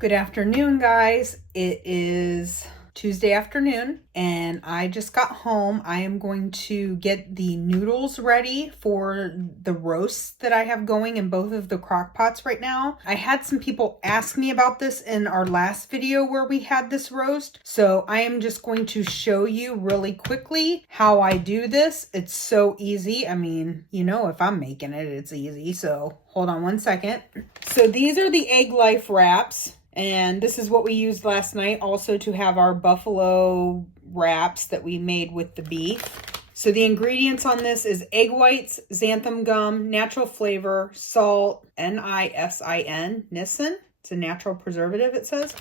Good afternoon, guys. It is Tuesday afternoon and I just got home. I am going to get the noodles ready for the roast that I have going in both of the crock pots right now. I had some people ask me about this in our last video where we had this roast. So I am just going to show you really quickly how I do this. It's so easy. I mean, you know, if I'm making it, it's easy. So hold on one second. So these are the Egglife wraps. And this is what we used last night also to have our buffalo wraps that we made with the beef. So the ingredients on this is egg whites, xanthan gum, natural flavor, salt, Nisin, nisin. It's a natural preservative, it says.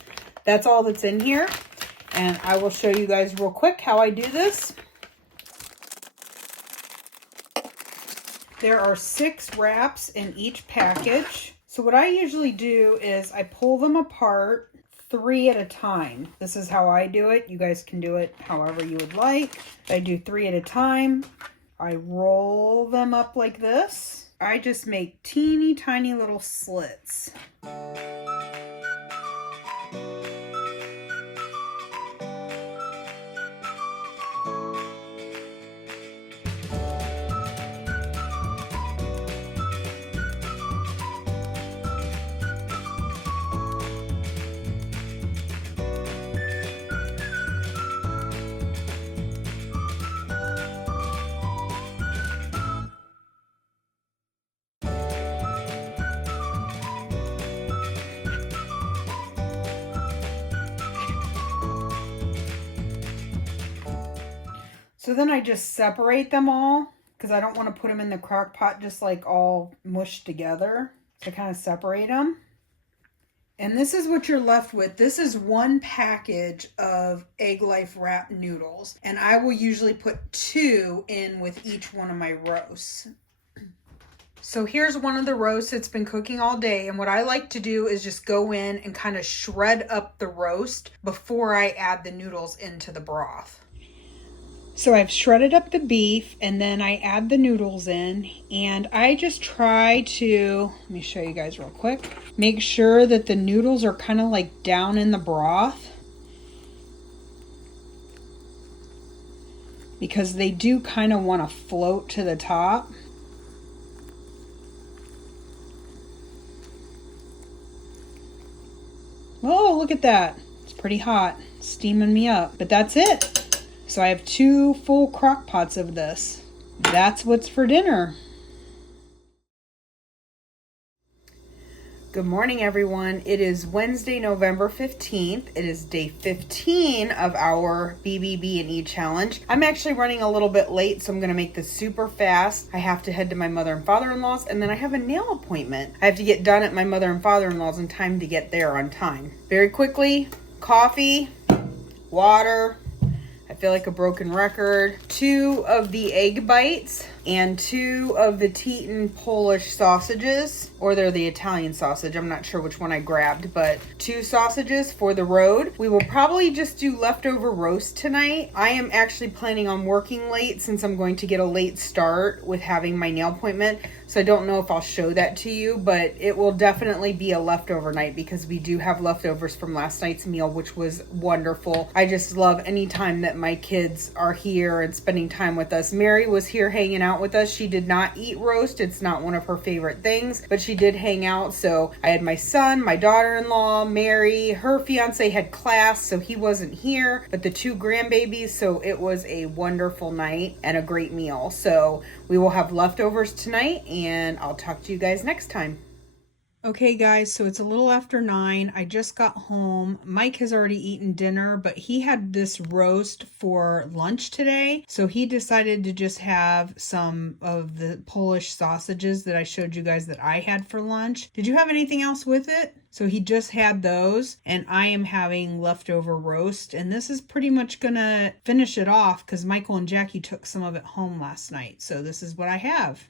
That's all that's in here. And I will show you guys real quick how I do this. There are 6 wraps in each package. So what I usually do is I pull them apart 3 at a time. This is how I do it. You guys can do it however you would like. I do 3 at a time. I roll them up like this. I just make teeny tiny little slits. So then I just separate them all because I don't want to put them in the crock pot just like all mushed together. So I kind of separate them. And this is what you're left with. This is one package of Egglife wrap noodles. And I will usually put 2 in with each one of my roasts. So here's one of the roasts. It's been cooking all day. And what I like to do is just go in and kind of shred up the roast before I add the noodles into the broth. So I've shredded up the beef and then I add the noodles in and I just try to, let me show you guys real quick, make sure that the noodles are kind of like down in the broth because they do kind of want to float to the top. Oh, look at that. It's pretty hot, steaming me up, but that's it. So I have 2 full crock pots of this. That's what's for dinner. Good morning, everyone. It is Wednesday, November 15th. It is day 15 of our BBB&E challenge. I'm actually running a little bit late, so I'm going to make this super fast. I have to head to my mother and father-in-law's, and then I have a nail appointment. I have to get done at my mother and father-in-law's in time to get there on time. Very quickly, coffee, water. I feel like a broken record. 2 of the egg bites and 2 of the Teton Polish sausages, or they're the Italian sausage. I'm not sure which one I grabbed, but 2 sausages for the road. We will probably just do leftover roast tonight. I am actually planning on working late since I'm going to get a late start with having my nail appointment. So I don't know if I'll show that to you, but it will definitely be a leftover night because we do have leftovers from last night's meal, which was wonderful. I just love any time that my kids are here and spending time with us. Mary was here hanging out with us. She did not eat roast. It's not one of her favorite things, but she did hang out. So I had my son, my daughter-in-law, Mary, her fiance had class, so he wasn't here, but the 2 grandbabies. So it was a wonderful night and a great meal. So we will have leftovers tonight and I'll talk to you guys next time. Okay guys, so it's a little after 9. I just got home. Mike has already eaten dinner, but he had this roast for lunch today. So he decided to just have some of the Polish sausages that I showed you guys that I had for lunch. Did you have anything else with it? So he just had those and I am having leftover roast. And this is pretty much gonna finish it off because Michael and Jackie took some of it home last night. So this is what I have.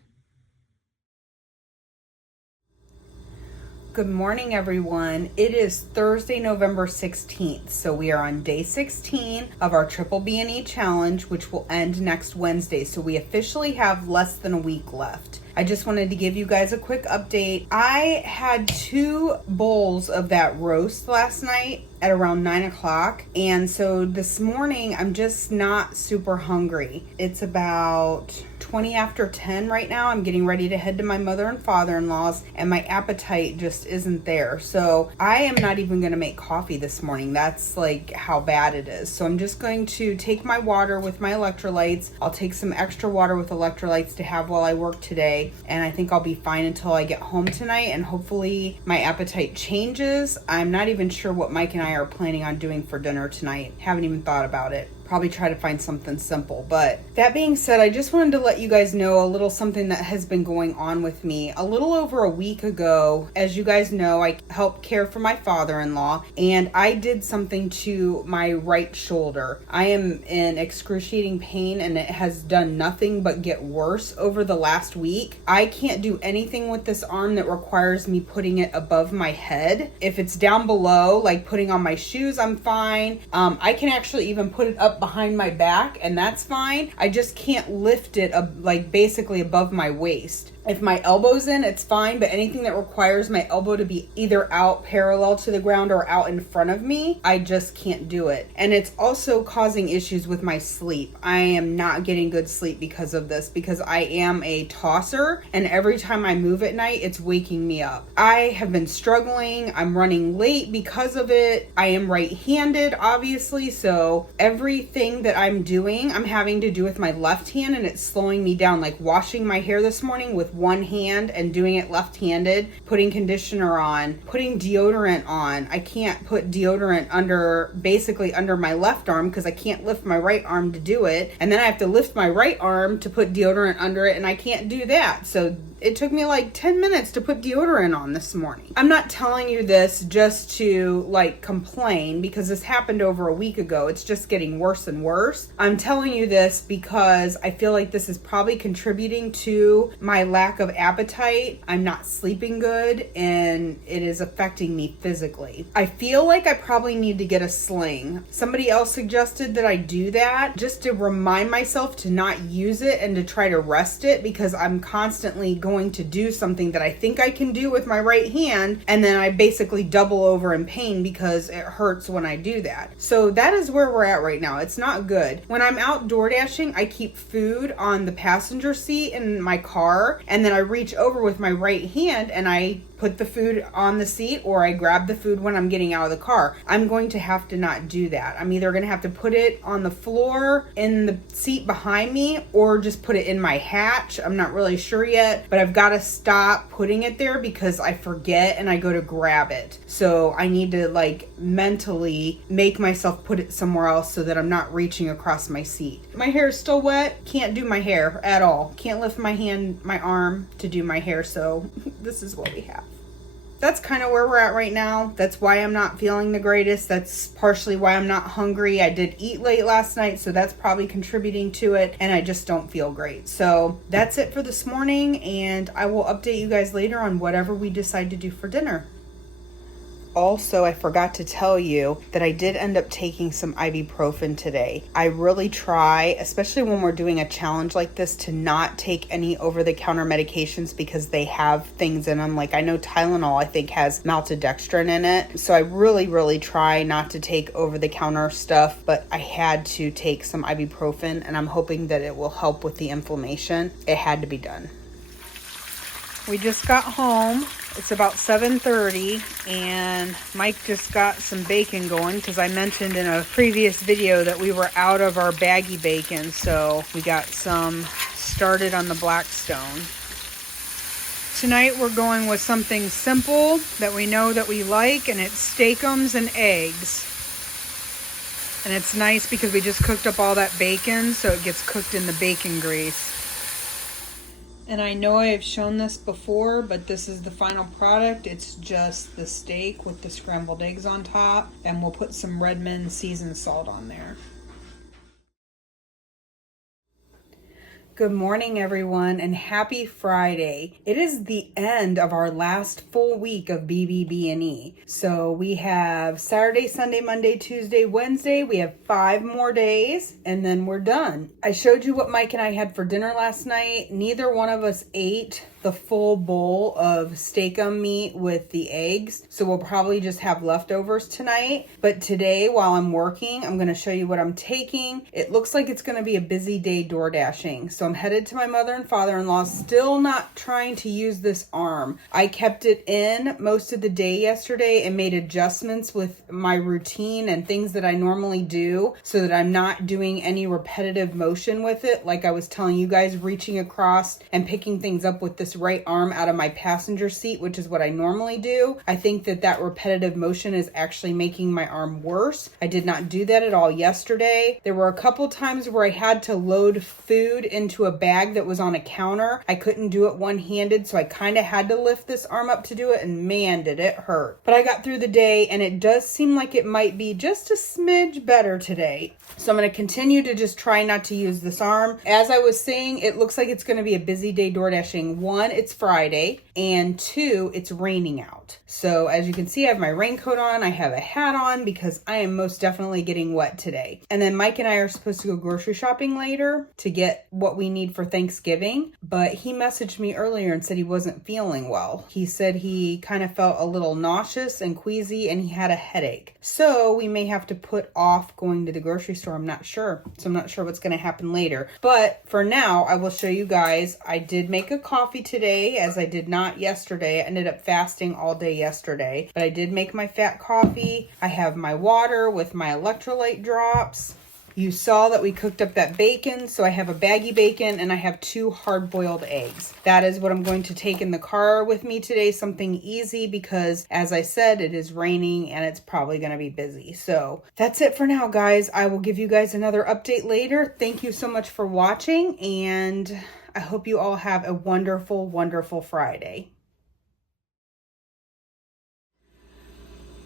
Good morning, everyone. It is Thursday, November 16th. So we are on day 16 of our Triple B&E challenge, which will end next Wednesday. So we officially have less than a week left. I just wanted to give you guys a quick update. I had 2 bowls of that roast last night at around 9 o'clock. And so this morning, I'm just not super hungry. It's about 20 after 10 right now. I'm getting ready to head to my mother and father-in-law's, and my appetite just isn't there. So I am not even going to make coffee this morning. That's like how bad it is. So I'm just going to take my water with my electrolytes. I'll take some extra water with electrolytes to have while I work today. And I think I'll be fine until I get home tonight, and hopefully my appetite changes. I'm not even sure what Mike and I are planning on doing for dinner tonight. Haven't even thought about it. Probably try to find something simple. But that being said, I just wanted to let you guys know a little something that has been going on with me. A little over a week ago, as you guys know, I helped care for my father-in-law, and I did something to my right shoulder. I am in excruciating pain, and it has done nothing but get worse over the last week. I can't do anything with this arm that requires me putting it above my head. If it's down below, like putting on my shoes, I'm fine. I can actually even put it up behind my back, and that's fine. I just can't lift it like basically above my waist. If my elbow's in, it's fine, but anything that requires my elbow to be either out parallel to the ground or out in front of me, I just can't do it. And it's also causing issues with my sleep. I am not getting good sleep because of this, because I am a tosser, and every time I move at night, it's waking me up. I have been struggling. I'm running late because of it. I am right-handed, obviously, so everything that I'm doing, I'm having to do with my left hand, and it's slowing me down. Like washing my hair this morning with one hand and doing it left-handed, putting conditioner on, putting deodorant on. I can't put deodorant basically under my left arm because I can't lift my right arm to do it. And then I have to lift my right arm to put deodorant under it, and I can't do that. So it took me like 10 minutes to put deodorant on this morning. I'm not telling you this just to like complain, because this happened over a week ago. It's just getting worse and worse. I'm telling you this because I feel like this is probably contributing to my lack of appetite. I'm not sleeping good, and it is affecting me physically. I feel like I probably need to get a sling. Somebody else suggested that I do that just to remind myself to not use it and to try to rest it, because I'm constantly going to do something that I think I can do with my right hand, and then I basically double over in pain because it hurts when I do that. So that is where we're at right now. It's not good. When I'm out door dashing, I keep food on the passenger seat in my car, and then I reach over with my right hand and I put the food on the seat, or I grab the food when I'm getting out of the car. I'm going to have to not do that. I'm either going to have to put it on the floor in the seat behind me, or just put it in my hatch. I'm not really sure yet, but I've got to stop putting it there because I forget and I go to grab it. So I need to like mentally make myself put it somewhere else so that I'm not reaching across my seat. My hair is still wet. Can't do my hair at all. Can't lift my arm to do my hair. So this is what we have. That's kind of where we're at right now. That's why I'm not feeling the greatest. That's partially why I'm not hungry. I did eat late last night, so that's probably contributing to it, and I just don't feel great. So that's it for this morning, and I will update you guys later on whatever we decide to do for dinner. Also, I forgot to tell you that I did end up taking some ibuprofen today. I really try, especially when we're doing a challenge like this, to not take any over-the-counter medications because they have things in them. Like I know Tylenol, I think, has maltodextrin in it. So I really try not to take over-the-counter stuff, but I had to take some ibuprofen, and I'm hoping that it will help with the inflammation. It had to be done. We just got home. It's about 7:30, and Mike just got some bacon going because I mentioned in a previous video that we were out of our baggy bacon, so we got some started on the Blackstone. Tonight we're going with something simple that we know that we like, and it's steakums and eggs. And it's nice because we just cooked up all that bacon, so it gets cooked in the bacon grease. And I know I've shown this before, but this is the final product. It's just the steak with the scrambled eggs on top, and we'll put some Redmond seasoned salt on there. Good morning, everyone, and happy Friday. It is the end of our last full week of BBB&E. So we have Saturday, Sunday, Monday, Tuesday, Wednesday. We have 5 more days, and then we're done. I showed you what Mike and I had for dinner last night. Neither one of us ate the full bowl of steak-umm meat with the eggs, so we'll probably just have leftovers tonight. But today, while I'm working, I'm going to show you what I'm taking. It looks like it's going to be a busy day door dashing, so I'm headed to my mother and father-in-law, still not trying to use this arm. I kept it in most of the day yesterday and made adjustments with my routine and things that I normally do so that I'm not doing any repetitive motion with it, like I was telling you guys, reaching across and picking things up with this right arm out of my passenger seat, which is what I normally do. I think that repetitive motion is actually making my arm worse. I did not do that at all yesterday. There were a couple times where I had to load food into a bag that was on a counter. I couldn't do it one-handed, so I kind of had to lift this arm up to do it, and man, did it hurt. But I got through the day, and it does seem like it might be just a smidge better today. So I'm going to continue to just try not to use this arm. As I was saying, it looks like it's going to be a busy day door dashing. 1, it's Friday, and 2, it's raining out. So as you can see, I have my raincoat on, I have a hat on because I am most definitely getting wet today. And then Mike and I are supposed to go grocery shopping later to get what we need for Thanksgiving, but he messaged me earlier and said he wasn't feeling well. He said he kind of felt a little nauseous and queasy and he had a headache. So we may have to put off going to the grocery store. I'm not sure. So I'm not sure what's going to happen later. But for now, I will show you guys. I did make a coffee today, as I did not yesterday. I ended up fasting all day yesterday, but I did make my fat coffee. I have my water with my electrolyte drops. You saw that we cooked up that bacon, so I have a baggy bacon and I have 2 hard-boiled eggs. That is what I'm going to take in the car with me today, something easy because, as I said, it is raining and it's probably going to be busy. So that's it for now, guys. I will give you guys another update later. Thank you so much for watching, and I hope you all have a wonderful, wonderful Friday.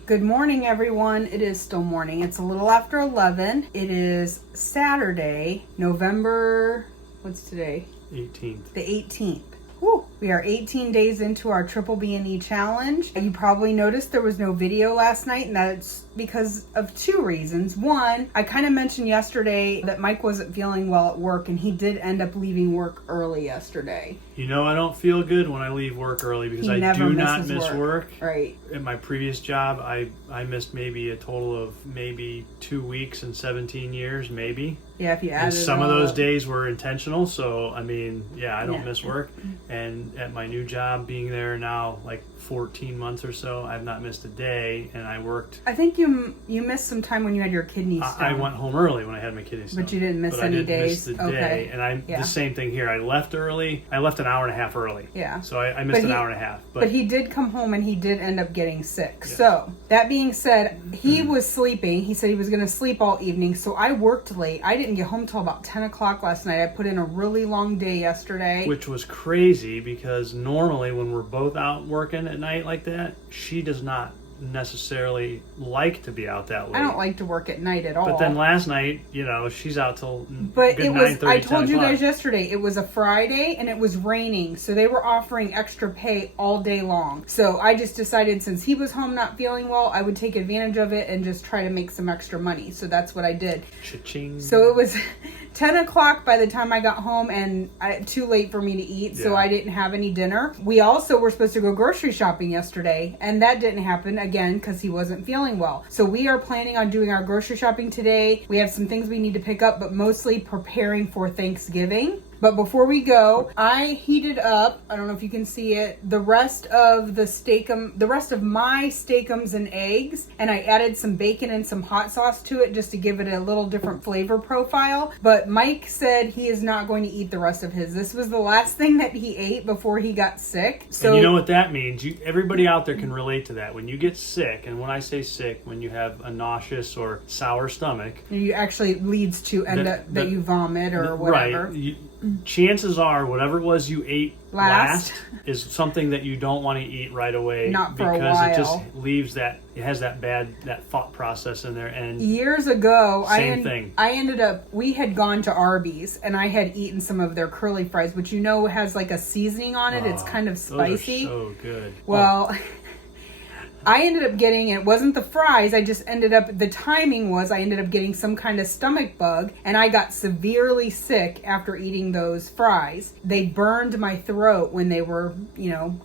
Good morning, everyone. It is still morning. It's a little after 11. It is Saturday, November, what's today? 18th. The 18th. Woo. We are 18 days into our Triple B&E challenge. You probably noticed there was no video last night, and that's because of 2 reasons. One, I kind of mentioned yesterday that Mike wasn't feeling well at work, and he did end up leaving work early yesterday. You know, I don't feel good when I leave work early because I do not miss work. Right. At my previous job, I missed maybe a total of maybe 2 weeks in 17 years, maybe. Yeah, if you add and some of those days were intentional, so I mean, yeah, I don't miss work. And at my new job, being there now like 14 months or so, I've not missed a day, and I worked. I think you missed some time when you had your kidney stone. I went home early when I had my kidney stone. But you didn't miss any days. Miss the day. And the same thing here. I left early. I left an hour and a half early. Yeah. So I missed an hour and a half. But he did come home and he did end up getting sick. Yes. So that being said, he was sleeping. He said he was going to sleep all evening. So I worked late. I didn't get home till about 10 o'clock last night. I put in a really long day yesterday. Which was crazy because normally when we're both out working at night like that, she does not necessarily like to be out that late. I don't like to work at night at all. But then last night, you know, she's out till but good it was 9:30, I told you 10 o'clock. guys yesterday, it was a Friday and it was raining, so they were offering extra pay all day long. So I just decided since he was home not feeling well, I would take advantage of it and just try to make some extra money. So that's what I did. Cha-ching. So it was 10 o'clock by the time I got home, and too late for me to eat, so I didn't have any dinner. We also were supposed to go grocery shopping yesterday, and that didn't happen again because he wasn't feeling well. So we are planning on doing our grocery shopping today. We have some things we need to pick up, but mostly preparing for Thanksgiving. But before we go, I heated up, I don't know if you can see it, the rest of my steakums and eggs, and I added some bacon and some hot sauce to it just to give it a little different flavor profile. But Mike said he is not going to eat the rest of his. This was the last thing that he ate before he got sick. So and you know what that means? Everybody out there can relate to that. When you get sick, and when I say sick, when you have a nauseous or sour stomach, it actually leads to that you vomit or whatever. Right. chances are whatever it was you ate last is something that you don't want to eat right away. Not for a because while. it just leaves that, it has that thought process in there. And years ago, same thing. I ended up, we had gone to Arby's and I had eaten some of their curly fries, which has like a seasoning on it. It's kind of spicy. Those are so good. Well, I ended up getting, it wasn't the fries, I just ended up, the timing was I ended up getting some kind of stomach bug and I got severely sick after eating those fries. They burned my throat when they were,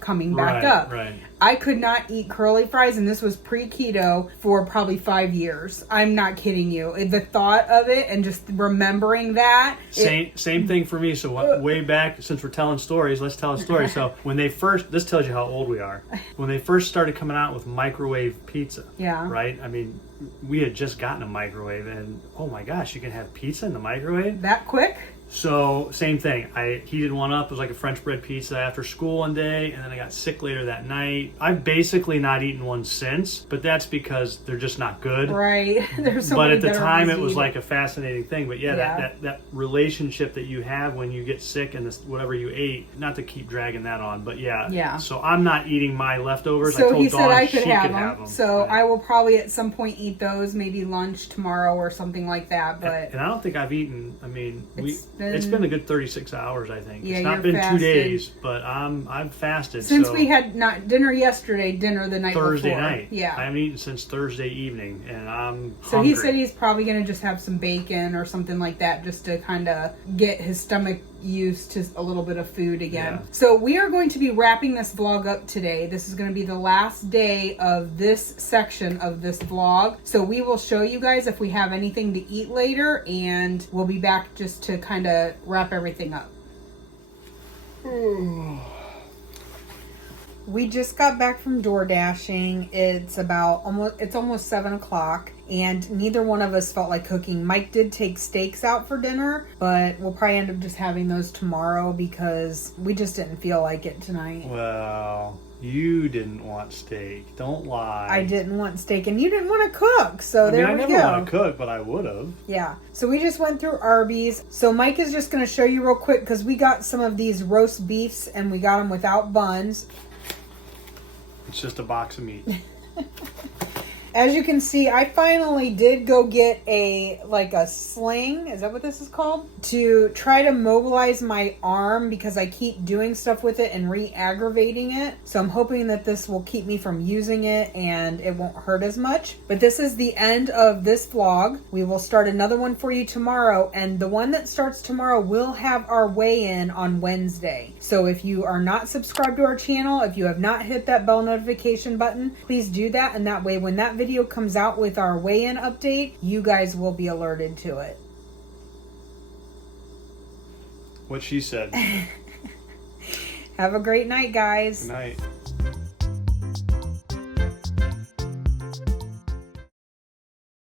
coming back up. Right. I could not eat curly fries, and this was pre-keto for probably 5 years. I'm not kidding you. The thought of it and just remembering that. Same thing for me. So way back, since we're telling stories, let's tell a story. So when they first, this tells you how old we are. When they first started coming out with microwave pizza. Yeah. Right? I mean, we had just gotten a microwave, and oh my gosh, you can have pizza in the microwave? That quick? So, same thing. I heated one up. It was like a French bread pizza after school one day, and then I got sick later that night. I've basically not eaten one since, but that's because they're just not good. Right. There's so but many at the better time, ones it was to like a fascinating thing. But yeah, that relationship that you have when you get sick and this whatever you ate, not to keep dragging that on, but yeah. So I'm not eating my leftovers. So I told he said Dawn I could she have could them. have them. So Right. I will probably at some point eat those, maybe lunch tomorrow or something like that. But and I don't think I've eaten. I mean, it's been a good 36 hours. I think yeah, it's not you're been fasted. 2 days, but I've fasted since we had not dinner yesterday, dinner the night Thursday before. night. Yeah, I haven't eaten since Thursday evening, and I'm so hungry. he said he's probably going to just have some bacon or something like that, just to kind of get his stomach used to a little bit of food again. Yeah. So we are going to be wrapping this vlog up today. This is going to be the last day of this section of this vlog. So we will show you guys if we have anything to eat later, and we'll be back just to kind of wrap everything up. We just got back from door dashing. It's almost 7 o'clock, and neither one of us felt like cooking. Mike did take steaks out for dinner, but we'll probably end up just having those tomorrow because we just didn't feel like it tonight. Well, you didn't want steak. Don't lie. I didn't want steak, and you didn't want to cook, so I there we never go. want to cook, but I would have. Yeah, so we just went through Arby's. So Mike is just going to show you real quick because we got some of these roast beefs and we got them without buns. It's just a box of meat. As you can see, I finally did go get a sling, is that what this is called? To try to mobilize my arm because I keep doing stuff with it and re-aggravating it. So I'm hoping that this will keep me from using it and it won't hurt as much. But this is the end of this vlog. We will start another one for you tomorrow, and the one that starts tomorrow will have our weigh-in on Wednesday. So if you are not subscribed to our channel, if you have not hit that bell notification button, please do that, and that way when that video comes out with our weigh-in update, you guys will be alerted to it. What she said. Have a great night, guys. Good night.